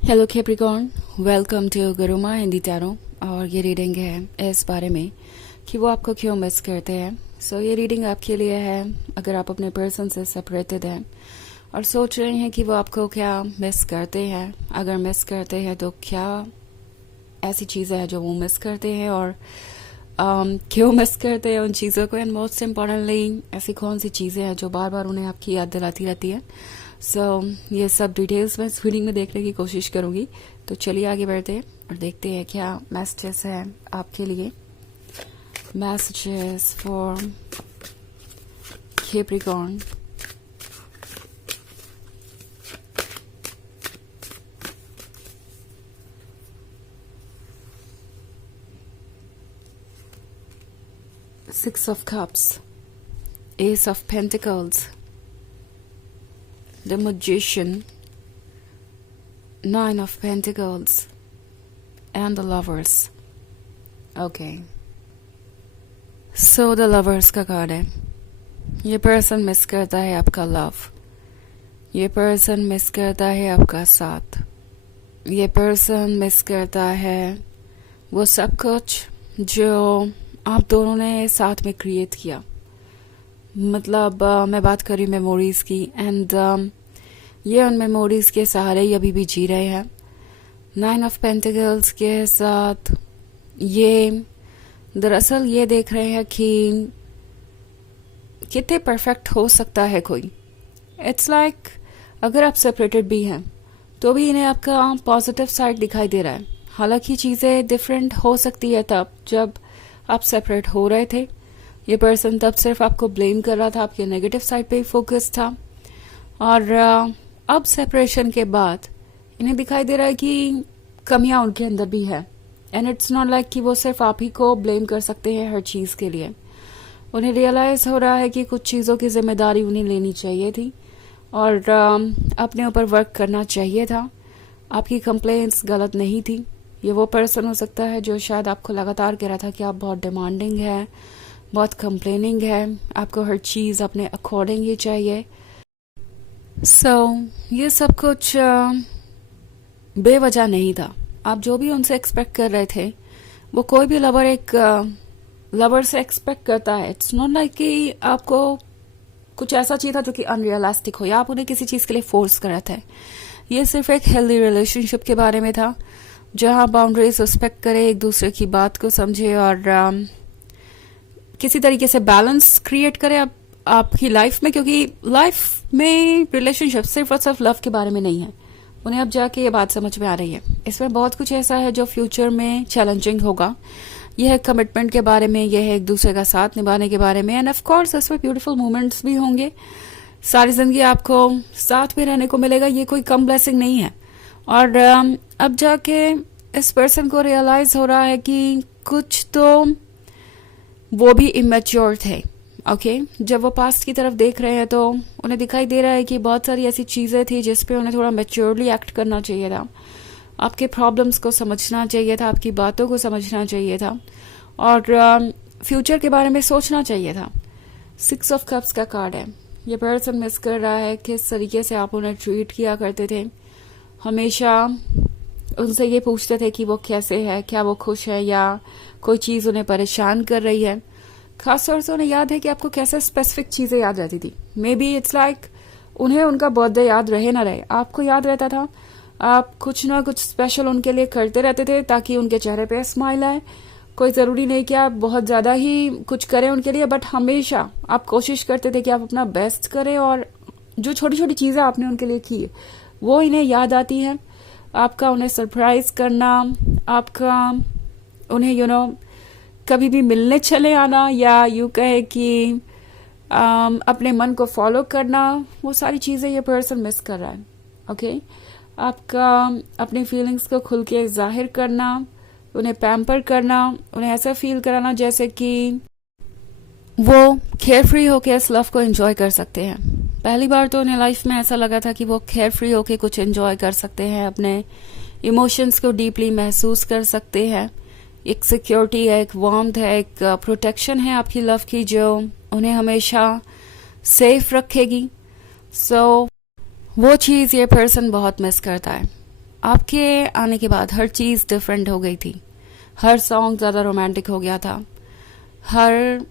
Hello Capricorn, welcome to Gurumaa Hindi tarot. और ये reading है इस बारे में कि वो आपको क्यों मिस करते हैं। ये रीडिंग आपके लिए है अगर आप अपने पर्सन से सेपरेटेड हैं और सोच रहे हैं कि वो आपको क्या मिस करते हैं। अगर मिस करते हैं तो क्या ऐसी चीज़ें हैं जो वो मिस करते हैं और क्यों मिस करते हैं उन चीज़ों को, एंड मोस्ट इम्पॉर्टेंटली ऐसी कौन सी चीज़ें हैं जो बार बार उन्हें आपकी याद दिलाती रहती है। ये सब डिटेल्स मैं इस रीडिंग में देखने की कोशिश करूंगी। तो चलिए आगे बढ़ते हैं और देखते हैं क्या मैसेजेस है आपके लिए। Messages for Capricorn. Six of Cups, Ace of Pentacles, the Magician, Nine of Pentacles, and the Lovers. Okay. The Lovers का कार्ड है। ये पर्सन मिस करता है आपका लव, ये पर्सन मिस करता है आपका साथ, ये पर्सन मिस करता है वो सब कुछ जो आप दोनों ने साथ में क्रिएट किया। मतलब मैं बात कर रही हूँ मेमोरीज की, एंड ये उन मेमोरीज के सहारे ही अभी भी जी रहे हैं। नाइन ऑफ पेंटिकल्स के साथ ये दरअसल ये देख रहे हैं कि कितने परफेक्ट हो सकता है कोई। इट्स लाइक अगर आप सेपरेटेड भी हैं तो भी इन्हें आपका पॉजिटिव साइड दिखाई दे रहा है। हालांकि चीज़ें डिफरेंट हो सकती है तब जब आप सेपरेट हो रहे थे। ये पर्सन तब सिर्फ आपको ब्लेम कर रहा था, आपके नेगेटिव साइड पे ही फोकस था। और अब सेपरेशन के बाद इन्हें दिखाई दे रहा है कि कमियां उनके अंदर भी है, एंड इट्स नॉट लाइक कि वो सिर्फ आप ही को ब्लेम कर सकते हैं हर चीज़ के लिए। उन्हें रियलाइज हो रहा है कि कुछ चीज़ों की जिम्मेदारी उन्हें लेनी चाहिए थी और अपने ऊपर वर्क करना चाहिए था। आपकी कंप्लेंट्स गलत नहीं थी। ये वो पर्सन हो सकता है जो शायद आपको लगातार कह रहा था कि आप बहुत डिमांडिंग है, बहुत कंप्लेनिंग है, आपको हर चीज़ अपने अकॉर्डिंग ही चाहिए। ये सब कुछ बेवजह नहीं था। आप जो भी उनसे एक्सपेक्ट कर रहे थे, वो कोई भी लवर एक लवर से एक्सपेक्ट करता है। इट्स नॉट लाइक कि आपको कुछ ऐसा चाहिए था जो कि अनरियलिस्टिक हो या आप उन्हें किसी चीज़ के लिए फोर्स कर रहे थे। ये सिर्फ एक हेल्दी रिलेशनशिप के बारे में था जहाँ बाउंड्रीज रिस्पेक्ट करे, एक दूसरे की बात को समझे और किसी तरीके से बैलेंस क्रिएट करे आपकी लाइफ में। क्योंकि लाइफ में रिलेशनशिप सिर्फ और सिर्फ लव के बारे में नहीं है। उन्हें अब जाके ये बात समझ में आ रही है। इसमें बहुत कुछ ऐसा है जो फ्यूचर में चैलेंजिंग होगा। यह है कमिटमेंट के बारे में, यह है एक दूसरे का साथ निभाने के बारे में, एंड ऑफ कोर्स इसमें ब्यूटीफुल मोमेंट्स भी होंगे। सारी जिंदगी आपको साथ में रहने को मिलेगा, ये कोई कम ब्लेसिंग नहीं है। और अब जाके इस पर्सन को रियलाइज हो रहा है कि कुछ तो वो भी इमेच्योर थे। ओके, जब वो पास्ट की तरफ देख रहे हैं तो उन्हें दिखाई दे रहा है कि बहुत सारी ऐसी चीज़ें थी जिस पे उन्हें थोड़ा मैच्योरली एक्ट करना चाहिए था। आपके प्रॉब्लम्स को समझना चाहिए था, आपकी बातों को समझना चाहिए था और फ्यूचर के बारे में सोचना चाहिए था। सिक्स ऑफ कप्स का कार्ड है। ये पर्सन मिस कर रहा है किस तरीके से आप उन्हें ट्रीट किया करते थे। हमेशा उनसे ये पूछते थे कि वो कैसे है, क्या वो खुश है या कोई चीज़ उन्हें परेशान कर रही है। खासतौर से उन्हें याद है कि आपको कैसे स्पेसिफिक चीज़ें याद रहती थी। मे बी इट्स लाइक उन्हें उनका बर्थडे याद रहे ना रहे, आपको याद रहता था। आप कुछ ना कुछ स्पेशल उनके लिए करते रहते थे ताकि उनके चेहरे पे स्माइल आए। कोई ज़रूरी नहीं कि आप बहुत ज़्यादा ही कुछ करें उनके लिए, बट हमेशा आप कोशिश करते थे कि आप अपना बेस्ट करें और जो छोटी छोटी चीज़ें आपने उनके लिए की वो इन्हें याद आती हैं। आपका उन्हें सरप्राइज करना, आपका उन्हें कभी भी मिलने चले आना, या यूँ कहे कि अपने मन को फॉलो करना, वो सारी चीज़ें ये पर्सन मिस कर रहा है। ओके, आपका अपनी फीलिंग्स को खुल के जाहिर करना, उन्हें पैम्पर करना, उन्हें ऐसा फील कराना जैसे कि वो केयर फ्री होके इस लव को एंजॉय कर सकते हैं। पहली बार तो उन्हें लाइफ में ऐसा लगा था कि वो केयर फ्री होके कुछ एंजॉय कर सकते हैं, अपने इमोशंस को डीपली महसूस कर सकते हैं। एक सिक्योरिटी है, एक वार्मथ है, एक प्रोटेक्शन है आपकी लव की जो उन्हें हमेशा सेफ रखेगी। वो चीज़ ये पर्सन बहुत मिस करता है। आपके आने के बाद हर चीज़ डिफरेंट हो गई थी। हर सॉन्ग ज़्यादा रोमांटिक हो गया था, हर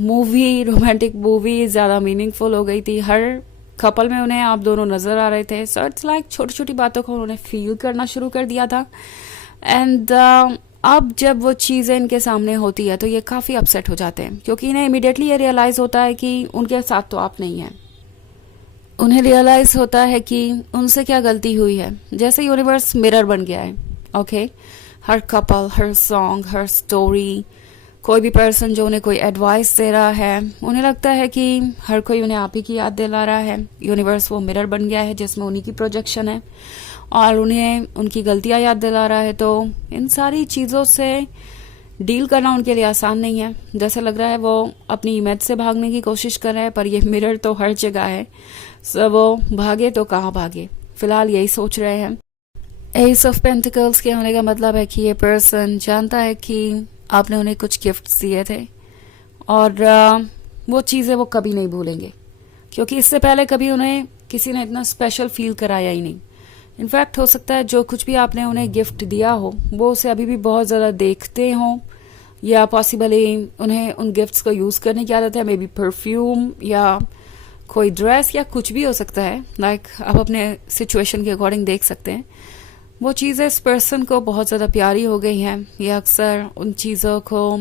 मूवी रोमांटिक मूवी ज़्यादा मीनिंगफुल हो गई थी, हर कपल में उन्हें आप दोनों नज़र आ रहे थे। सो इट्स लाइक छोटी छोटी बातों को उन्होंने फील करना शुरू कर दिया था। एंड अब जब वो चीज़ें इनके सामने होती है तो ये काफ़ी अपसेट हो जाते हैं, क्योंकि इन्हें इमिडिएटली ये रियलाइज़ होता है कि उनके साथ तो आप नहीं हैं। उन्हें रियलाइज़ होता है कि उनसे क्या गलती हुई है। जैसे यूनिवर्स मिरर बन गया है। ओके, हर कपल, हर सॉन्ग, हर स्टोरी, कोई भी पर्सन जो उन्हें कोई एडवाइस दे रहा है, उन्हें लगता है कि हर कोई उन्हें आप ही की याद दिला रहा है। यूनिवर्स वो मिरर बन गया है जिसमें उन्हीं की प्रोजेक्शन है और उन्हें उनकी गलतियां याद दिला रहा है। तो इन सारी चीज़ों से डील करना उनके लिए आसान नहीं है। जैसे लग रहा है वो अपनी इमेज से भागने की कोशिश कर रहे हैं, पर ये मिरर तो हर जगह है। सो वो भागे तो कहाँ भागे, फिलहाल यही सोच रहे हैं। एस ऑफ पेंटिकल्स के होने का मतलब है कि ये पर्सन जानता है कि आपने उन्हें कुछ गिफ्ट्स दिए थे और वो चीज़ें वो कभी नहीं भूलेंगे, क्योंकि इससे पहले कभी उन्हें किसी ने इतना स्पेशल फील कराया ही नहीं। इनफैक्ट हो सकता है जो कुछ भी आपने उन्हें गिफ्ट दिया हो वो उसे अभी भी बहुत ज़्यादा देखते हों, या पॉसिबली उन्हें उन गिफ्ट्स को यूज़ करने की आदत है। मे बी परफ्यूम या कोई ड्रेस या कुछ भी हो सकता है। लाइक आप अपने सिचुएशन के अकॉर्डिंग देख सकते हैं। वो चीज़ें इस पर्सन को बहुत ज़्यादा प्यारी हो गई हैं। ये अक्सर उन चीज़ों को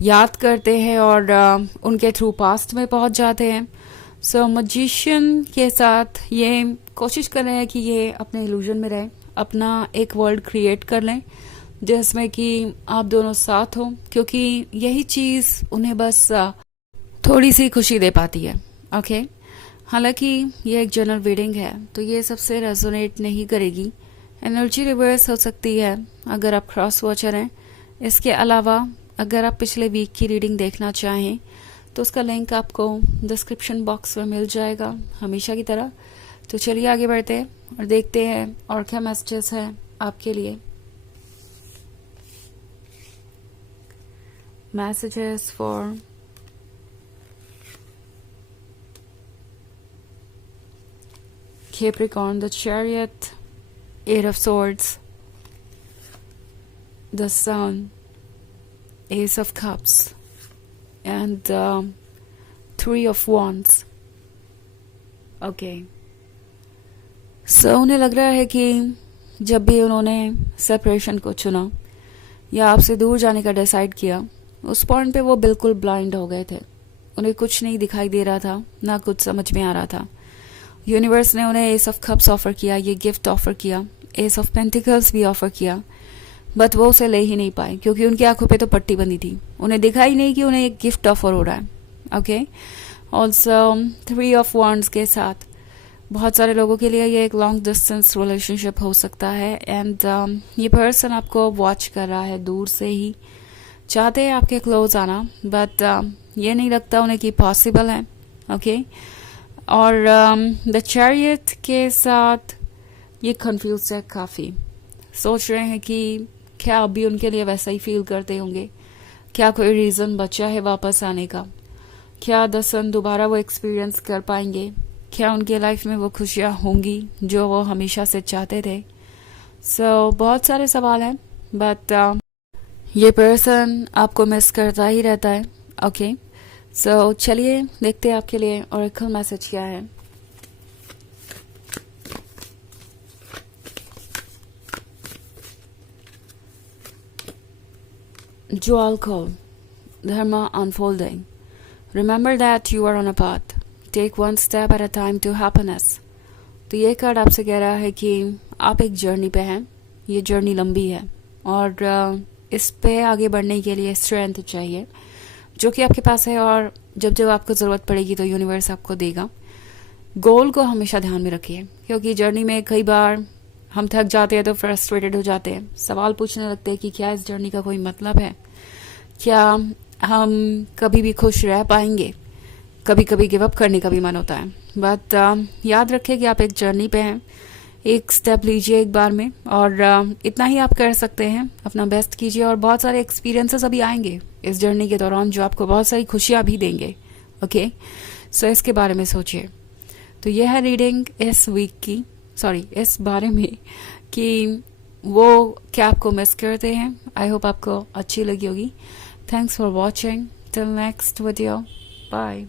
याद करते हैं और उनके थ्रू पास्ट में पहुंच जाते हैं। सो मजिशियन के साथ ये कोशिश कर रहे हैं कि ये अपने इल्यूजन में रहें, अपना एक वर्ल्ड क्रिएट कर लें जिसमें कि आप दोनों साथ हो, क्योंकि यही चीज़ उन्हें बस थोड़ी सी खुशी दे पाती है। ओके, हालांकि ये एक जनरल रीडिंग है तो ये सबसे रेजोनेट नहीं करेगी। एनर्जी रिवर्स हो सकती है अगर आप क्रॉस वॉचर हैं। इसके अलावा अगर आप पिछले वीक की रीडिंग देखना चाहें तो उसका लिंक आपको डिस्क्रिप्शन बॉक्स में मिल जाएगा हमेशा की तरह। तो चलिए आगे बढ़ते हैं और देखते हैं और क्या मैसेजेस हैं आपके लिए। Messages for Capricorn, the Chariot, Eight of Swords, the Sun, Ace of Cups, and Three of Wands. Okay. So उन्हें लग रहा है कि जब भी उन्होंने सेपरेशन को चुना या आपसे दूर जाने का डिसाइड किया, उस पॉइंट पे वो बिल्कुल ब्लाइंड हो गए थे। उन्हें कुछ नहीं दिखाई दे रहा था, ना कुछ समझ में आ रहा था। यूनिवर्स ने उन्हें एस ऑफ कप्स ऑफर किया, ये गिफ्ट ऑफर किया, एस ऑफ पेंटिकल्स भी ऑफर किया, बट वो उसे ले ही नहीं पाए क्योंकि उनकी आंखों पे तो पट्टी बंधी थी। उन्हें दिखा ही नहीं कि उन्हें एक गिफ्ट ऑफर हो रहा है। Okay, also three of wands के साथ बहुत सारे लोगों के लिए ये एक लॉन्ग डिस्टेंस रिलेशनशिप हो सकता है। एंड ये पर्सन आपको वॉच कर रहा है दूर से ही, चाहते हैं आपके क्लोज आना, बट ये नहीं लगता उन्हें कि पॉसिबल है। ओके, और द चैरियट के साथ ये कंफ्यूज है, काफ़ी सोच रहे हैं कि क्या अभी उनके लिए वैसा ही फील करते होंगे, क्या कोई रीज़न बचा है वापस आने का, क्या दसन दोबारा वो एक्सपीरियंस कर पाएंगे, क्या उनके लाइफ में वो खुशियाँ होंगी जो वो हमेशा से चाहते थे। सो बहुत सारे सवाल हैं, बट ये पर्सन आपको मिस करता ही रहता है। ओके, सो चलिए देखते हैं आपके लिए ऑरेकल मैसेज क्या है। Jewel call, Dharma unfolding. Remember that you are on a path. Take one step at a time to happiness. तो ये कार्ड आपसे कह रहा है कि आप एक जर्नी पे हैं, ये जर्नी लंबी है और इस पे आगे बढ़ने के लिए स्ट्रेंथ चाहिए जो कि आपके पास है, और जब जब आपको ज़रूरत पड़ेगी तो यूनिवर्स आपको देगा। गोल को हमेशा ध्यान में रखिए, क्योंकि जर्नी में कई बार हम थक जाते हैं तो फ्रस्ट्रेटेड हो जाते हैं, सवाल पूछने लगते हैं कि क्या इस जर्नी का कोई मतलब है, क्या हम कभी भी खुश रह पाएंगे। कभी कभी गिव अप करने का भी मन होता है, बट याद रखिए कि आप एक जर्नी पे हैं। एक स्टेप लीजिए एक बार में, और इतना ही आप कर सकते हैं। अपना बेस्ट कीजिए और बहुत सारे एक्सपीरियंसेस अभी आएंगे इस जर्नी के दौरान जो आपको बहुत सारी खुशियाँ भी देंगे। ओके, सो इसके बारे में सोचिए। तो यह है रीडिंग इस वीक की। सॉरी इस बारे में कि वो क्या आपको मिस करते हैं। आई होप आपको अच्छी लगी होगी। Thanks for watching, till next video, bye.